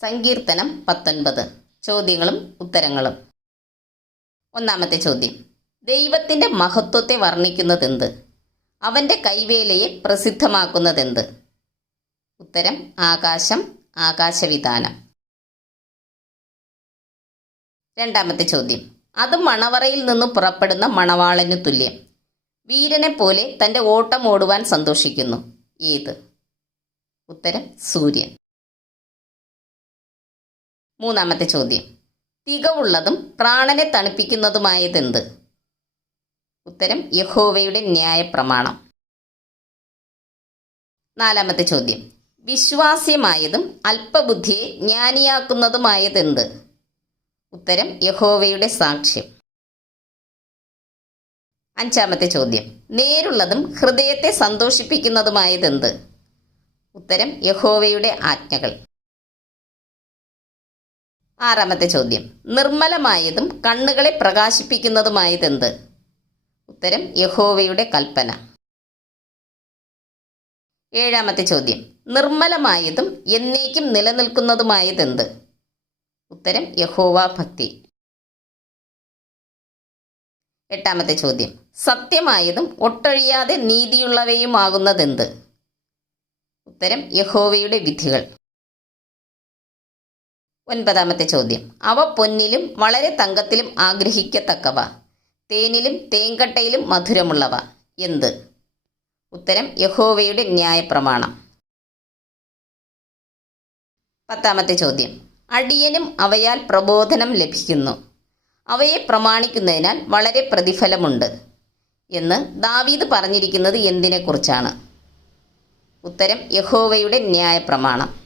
സങ്കീർത്തനം പത്തൊൻപത്. ചോദ്യങ്ങളും ഉത്തരങ്ങളും. ഒന്നാമത്തെ ചോദ്യം. ദൈവത്തിന്റെ മഹത്വത്തെ വർണിക്കുന്നതെന്ത്? അവന്റെ കൈവേലയെ പ്രസിദ്ധമാക്കുന്നതെന്ത്? ഉത്തരം ആകാശം ആകാശവിധാനം രണ്ടാമത്തെ ചോദ്യം. അത് മണവറയിൽ നിന്ന് പുറപ്പെടുന്ന മണവാളനു തുല്യം. വീരനെ പോലെ തന്റെ ഓട്ടം ഓടുവാൻ സന്തോഷിക്കുന്നു. ഏത്? ഉത്തരം സൂര്യൻ. മൂന്നാമത്തെ ചോദ്യം. തികവുള്ളതും പ്രാണനെ തണുപ്പിക്കുന്നതുമായതെന്ത്? ഉത്തരം യഹോവയുടെ ന്യായപ്രമാണം. നാലാമത്തെ ചോദ്യം. വിശ്വാസ്യമായതും അല്പബുദ്ധിയെ ജ്ഞാനിയാക്കുന്നതുമായതെന്ത്? ഉത്തരം യഹോവയുടെ സാക്ഷ്യം. അഞ്ചാമത്തെ ചോദ്യം. നേരുള്ളതും ഹൃദയത്തെ സന്തോഷിപ്പിക്കുന്നതുമായതെന്ത്? ഉത്തരം യഹോവയുടെ ആജ്ഞകൾ. ആറാമത്തെ ചോദ്യം. നിർമ്മലമായതും കണ്ണുകളെ പ്രകാശിപ്പിക്കുന്നതുമായതെന്ത്? ഉത്തരം യഹോവയുടെ കൽപ്പന. ഏഴാമത്തെ ചോദ്യം. നിർമ്മലമായതും എന്നേക്കും നിലനിൽക്കുന്നതുമായതെന്ത്? ഉത്തരം യഹോവ ഭക്തി. എട്ടാമത്തെ ചോദ്യം. സത്യമായതും ഒട്ടൊഴിയാതെ നീതിയുള്ളവയുമാകുന്നതെന്ത്? ഉത്തരം യഹോവയുടെ വിധികൾ. ഒൻപതാമത്തെ ചോദ്യം. അവ പൊന്നിലും വളരെ തങ്കത്തിലും ആഗ്രഹിക്കത്തക്കവ. തേനിലും തേങ്കട്ടയിലും മധുരമുള്ളവ. എന്ത്? ഉത്തരം യഹോവയുടെ ന്യായപ്രമാണം. പത്താമത്തെ ചോദ്യം. അടിയനും അവയാൽ പ്രബോധനം ലഭിക്കുന്നു. അവയെ പ്രമാണിക്കുന്നതിനാൽ വളരെ പ്രതിഫലമുണ്ട് എന്ന് ദാവീദ് പറഞ്ഞിരിക്കുന്നത് എന്തിനെക്കുറിച്ചാണ്? ഉത്തരം യഹോവയുടെ ന്യായപ്രമാണം.